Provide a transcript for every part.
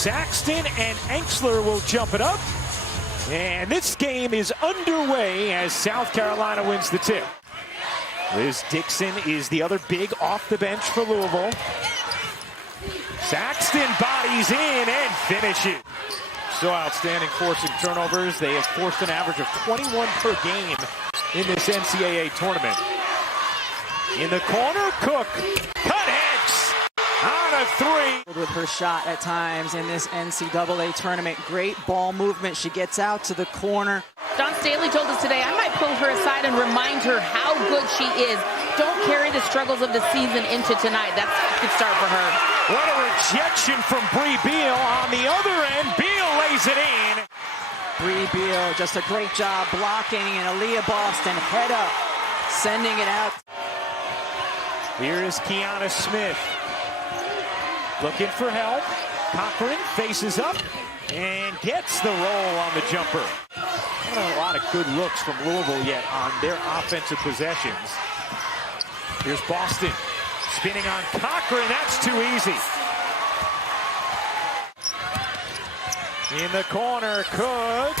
Saxton and Enxler will jump it up. And this game is underway as South Carolina wins the tip. Liz Dixon is the other big off the bench for Louisville. Saxton bodies in and finishes. So outstanding forcing turnovers. They have forced an average of 21 per game in this NCAA tournament. In the corner, Cook, cut Hicks on a three. With her shot at times in this NCAA tournament. Great ball movement. She gets out to the corner. Don Staley told us today, I might pull her aside and remind her how good she is. Don't carry the struggles of the season into tonight. That's a good start for her. What a rejection from Bree Beal. On the other end, Beal lays it in. Bree Beal, just a great job blocking, and Aliyah Boston head up, sending it out. Here is Kiana Smith. Looking for help. Cochran faces up and gets the roll on the jumper. Not a lot of good looks from Louisville yet on their offensive possessions. Here's Boston spinning on Cochran. That's too easy. In the corner, Cook.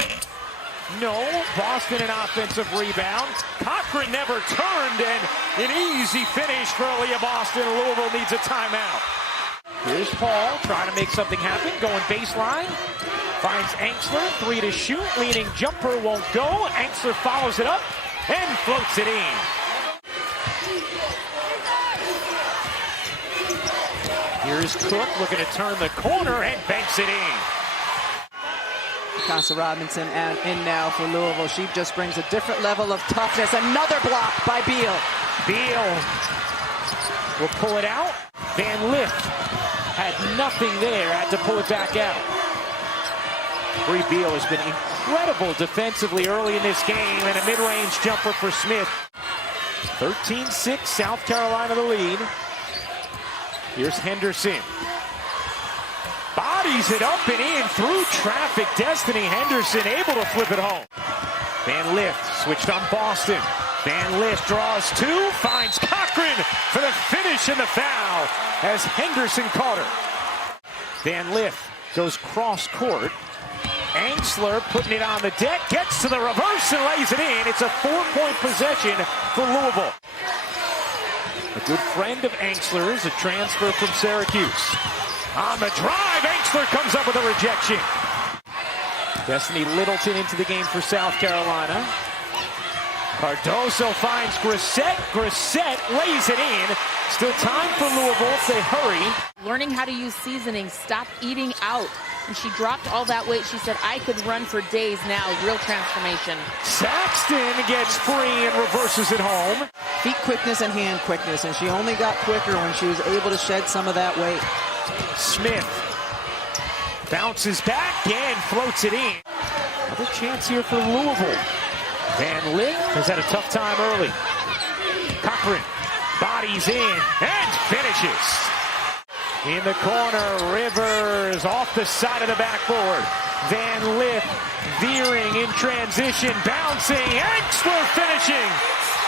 No, Boston an offensive rebound. Cochran never turned, and an easy finish for Aliyah Boston. Louisville needs a timeout. Here's Paul trying to make something happen, going baseline. Finds Enxler, three to shoot, leaning jumper won't go. Enxler follows it up and floats it in. Here's Cook looking to turn the corner and banks it in. Casa Robinson in now for Louisville. She just brings a different level of toughness. Another block by Beal. Beal will pull it out. Van Lift had nothing there, had to pull it back out. Bree Beal has been incredible defensively early in this game, and a mid-range jumper for Smith. 13-6, South Carolina the lead. Here's Henderson. Bodies it up and in through traffic. Destiny Henderson able to flip it home. Van Lift switched on Boston. Van Lift draws two, finds Cochran for the finish and the foul as Henderson caught her. Van Lift goes cross court. Enxler putting it on the deck, gets to the reverse and lays it in. It's a 4-point possession for Louisville. A good friend of Enxler's, a transfer from Syracuse. On the drive, Enxler comes up with a rejection. Destiny Littleton into the game for South Carolina. Cardoso finds Grissett. Grissett lays it in. Still time for Louisville if they hurry. Learning how to use seasoning, stop eating out. And she dropped all that weight. She said, I could run for days now. Real transformation. Saxton gets free and reverses it home. Feet quickness and hand quickness, and she only got quicker when she was able to shed some of that weight. Smith bounces back and floats it in. Another chance here for Louisville. Van Lift has had a tough time early. Cochran bodies in and finishes. In the corner, Rivers off the side of the backboard. Van Lift veering in transition, bouncing. Enxler finishing.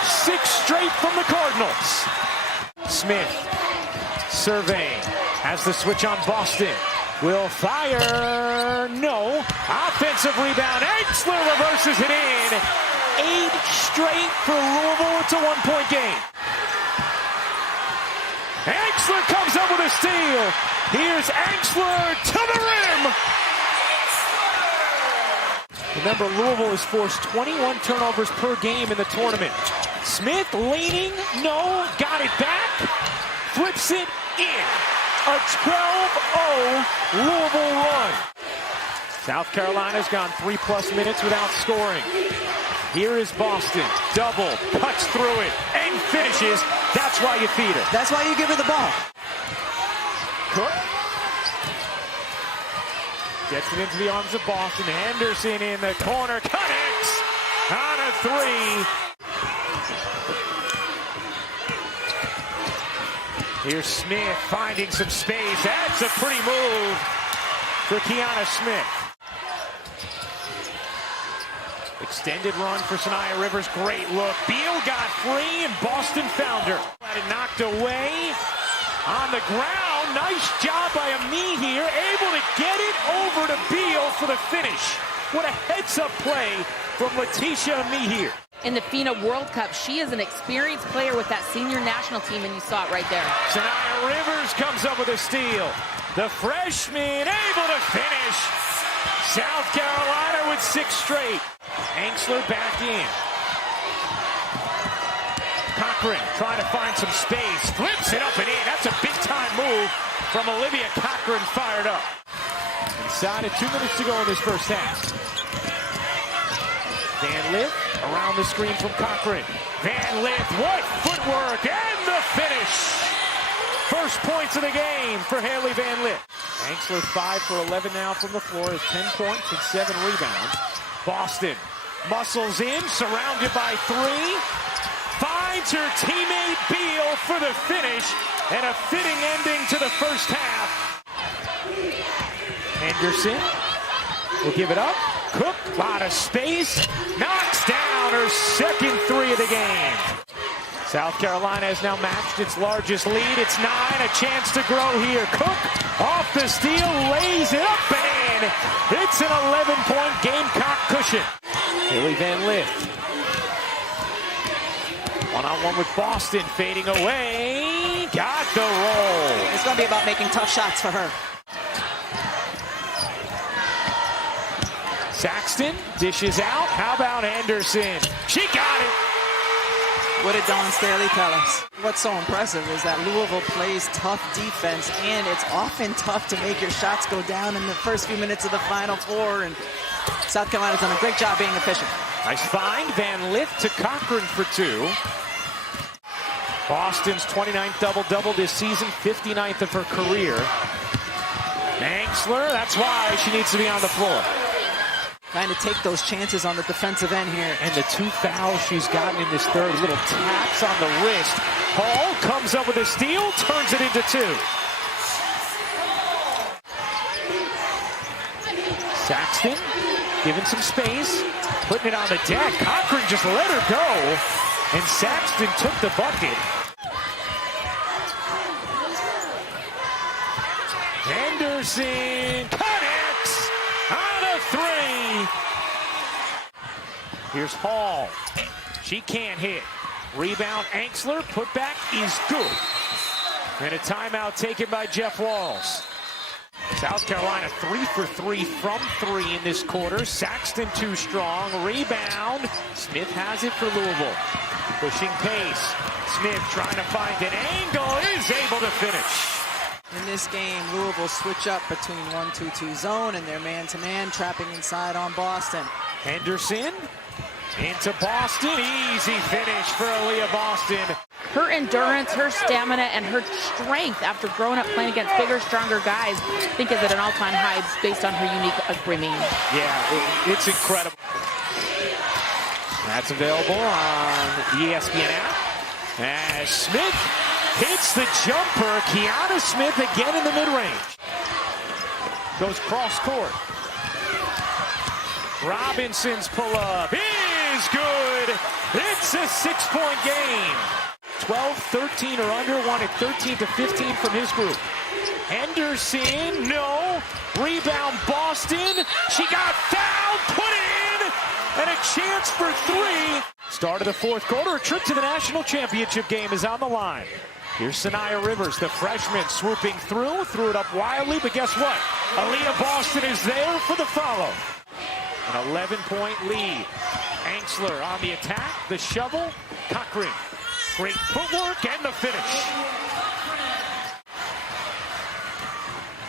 6 straight from the Cardinals. Smith surveying. Has the switch on Boston. Will fire. No. Offensive rebound. Enxler reverses it in. 8 straight for Louisville. It's a 1-point game. Enxler comes up with a steal. Here's Enxler to the rim. Remember, Louisville has forced 21 turnovers per game in the tournament. Smith leaning. No. Got it back. Flips it in. A 12-0 Louisville run. South Carolina's gone 3+ minutes without scoring. Here is Boston. Double. Cuts through it and finishes. That's why you feed her. That's why you give her the ball. Cook gets it into the arms of Boston. Henderson in the corner. Connects on a three. Here's Smith finding some space. That's a pretty move for Kiana Smith. Extended run for Sanaya Rivers. Great look. Beal got free and Boston found her. Had it knocked away on the ground. Nice job by Ami here. Able to get it over to Beal for the finish. What a heads-up play from Letitia Mihir. In the FINA World Cup, she is an experienced player with that senior national team, and you saw it right there. Sanaya Rivers comes up with a steal. The freshman able to finish. South Carolina with 6 straight. Anxler back in. Cochran trying to find some space. Flips it up and in. That's a big-time move from Olivia Cochran, fired up. Inside of 2 minutes to go in this first half. Van Lith around the screen from Cochran. Van Lith, what footwork, and the finish. First points of the game for Haley Van Lith. Anxler 5 for 11 now from the floor, has 10 points and 7 rebounds. Boston muscles in, surrounded by 3. Finds her teammate Beal for the finish, and a fitting ending to the first half. Henderson will give it up. Cook, lot of space, knocks down her second 3 of the game. South Carolina has now matched its largest lead. It's 9, a chance to grow here. Cook off the steal, lays it up and in. It's an 11-point Gamecock cushion. Haley Van Lith. One-on-one with Boston, fading away. Got the roll. It's going to be about making tough shots for her. Saxton dishes out. How about Anderson? She got it. What did Dawn Staley tell us? What's so impressive is that Louisville plays tough defense, and it's often tough to make your shots go down in the first few minutes of the Final Four, and South Carolina's done a great job being efficient. Nice find. Van Lith to Cochran for 2. Boston's 29th double-double this season, 59th of her career. Anxler, that's why she needs to be on the floor. Trying to take those chances on the defensive end here. And the 2 fouls she's gotten in this third, little taps on the wrist. Hall comes up with a steal, turns it into 2. Saxton giving some space, putting it on the deck. Cochran just let her go, and Saxton took the bucket. Henderson connects on a 3. Here's Hall. She can't hit. Rebound, Anxler. Putback is good. And a timeout taken by Jeff Walls. South Carolina 3 for 3 from 3 in this quarter. Saxton too strong. Rebound. Smith has it for Louisville. Pushing pace. Smith trying to find an angle. Is able to finish. In this game, Louisville switch up between 1-2-2 zone and their man-to-man, trapping inside on Boston. Henderson into Boston. Easy finish for Aliyah Boston. Her endurance, her stamina, and her strength after growing up playing against bigger, stronger guys, I think is at an all-time high based on her unique upbringing. Yeah, it's incredible. That's available on the ESPN app. As Smith hits the jumper. Kiana Smith again in the mid-range. Goes cross court. Robinson's pull-up is good. It's a 6-point game. 12-13 or under, wanted 13-15 from his group. Henderson, no. Rebound Boston. She got fouled, put it in, and a chance for 3. Start of the fourth quarter, a trip to the national championship game is on the line. Here's Sanaya Rivers, the freshman, swooping through, threw it up wildly, but guess what? Aliyah Boston is there for the follow. An 11-point lead. Anxler on the attack, the shovel, Cochran. Great footwork and the finish.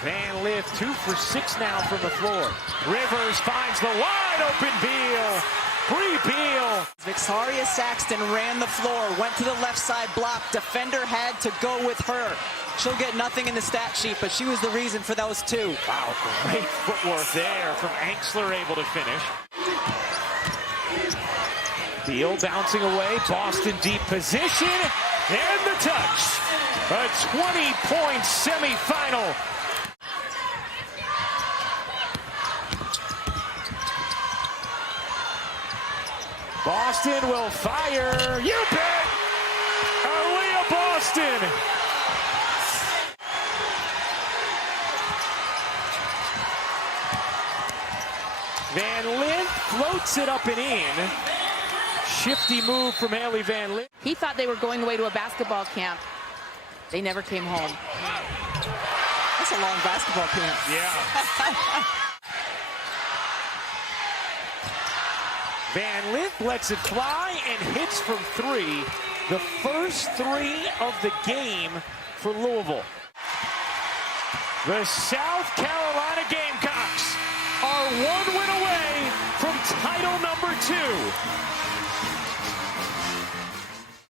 Van Lith 2 for 6 now from the floor. Rivers finds the wide open Beal. Bree Beal. Victoria Saxton ran the floor, went to the left side block. Defender had to go with her. She'll get nothing in the stat sheet, but she was the reason for those 2. Wow, great footwork there from Anxler, able to finish. Beal bouncing away, Boston deep position, and the touch. A 20-point semifinal. Boston will fire. You bet! Aliyah Boston. Van Lith floats it up and in. Shifty move from Haley Van Lith. He thought they were going away to a basketball camp. They never came home. That's a long basketball camp. Yeah. Van Lith lets it fly and hits from three. The first three of the game for Louisville. The South Carolina Gamecocks are one win away from title number 2.